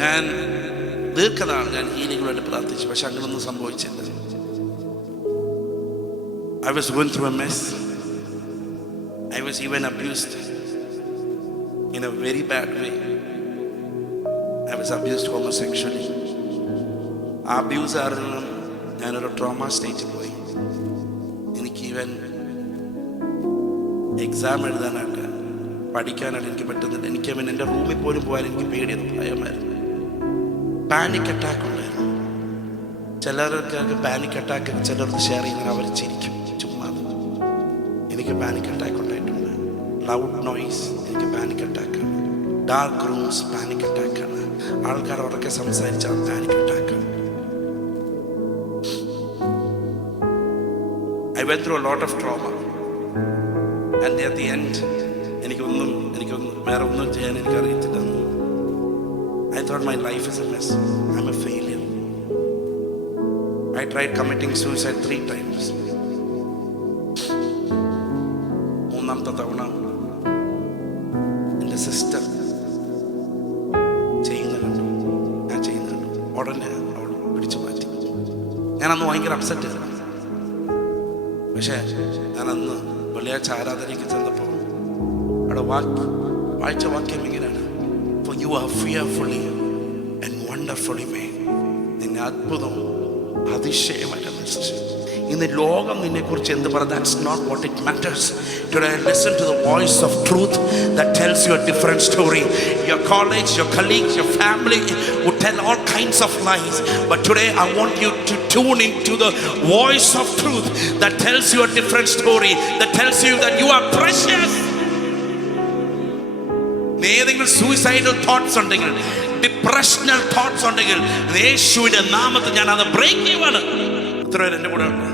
ഞാൻ ദീർഘനാൾ ഞാൻ ഹീലിംഗുമായിട്ട് പ്രാർത്ഥിച്ചു, പക്ഷെ അങ്ങനൊന്നും സംഭവിച്ചില്ല. I was going through a mess. I was even abused in a very bad way. I was abused homosexually. ആ അബ്യൂസ് കാരണം ഞാനൊരു ട്രോമ സ്റ്റേജിൽ പോയി. എനിക്ക് ഈവൻ എക്സാം എഴുതാനായിട്ട് പഠിക്കാനായിട്ട് എനിക്ക് പറ്റുന്നില്ല. എനിക്ക് അവൻ എൻ്റെ റൂമിൽ പോലും പോകാൻ എനിക്ക് പേടിയൊന്നും ഭയമായിരുന്നു. പാനിക് അറ്റാക്ക് ഉണ്ടായിരുന്നു. ചിലർക്ക് പാനിക് അറ്റാക്ക് ചിലർക്ക് ഷെയർ ചെയ്യുന്നത് അവർ ചിരിക്കും ചുമ്മാ. എനിക്ക് പാനിക് അറ്റാക്ക് ഉണ്ടായിട്ടുണ്ട്. ലൗഡ് നോയ്സ് എനിക്ക് പാനിക് അറ്റാക്കാണ്. ഡാർക്ക് റൂംസ് പാനിക് അറ്റാക്കാണ്. ആൾക്കാർ ഉറക്കെ സംസാരിച്ചാൽ പാനിക് അറ്റാക്കാണ്. I went through a lot of trauma and at the end എനിക്കൊന്നും വേറെ ഒന്നും ചെയ്യാൻ എനിക്കറിയത്തില്ല. I thought my life is a mess. I'm a failure. I tried committing suicide 3 times. മൂന്നാമത്തെ തവണ എൻ്റെ സിസ്റ്റർ ചെയ്യുന്നുണ്ട്, ഞാൻ ചെയ്യുന്നുണ്ട്. ഉടനെ അവൾ പിടിച്ചു മാറ്റി. ഞാനന്ന് ഭയങ്കര അപ്സെറ്റ് ആയിരുന്നു. പക്ഷേ ഞാനന്ന് വെള്ളിയാഴ്ച ആരാധനയ്ക്ക് ചെന്നപ്പോൾ അവിടെ വായിച്ച വാക്യം ഇങ്ങനെയാണ്: For you are fearfully and wonderfully made. നിന്നെ അത്ഭുതവും അതിശയമായിട്ട് നിർമ്മിച്ചു. ഇന്ന് ലോകം നിന്നെക്കുറിച്ച് എന്ത് പറഞ്ഞാൽ that's not what it matters. Today listen to the voice of truth that tells you a different story. Your college, your colleagues, your family would tell all kinds of lies, but today I want you to tune into the voice of truth that tells you a different story, that tells you that you are precious. ഏതെങ്കിലും suicidal thoughts ഉണ്ടെങ്കിൽ, ഡിപ്രഷണൽ thoughts ഉണ്ടെങ്കിൽ യേശുവിന്റെ നാമത്തിൽ ഞാൻ അത് break ചെയ്യുവാണ്. ഇത്ര എൻ്റെ കൂടെ ഉണ്ട്.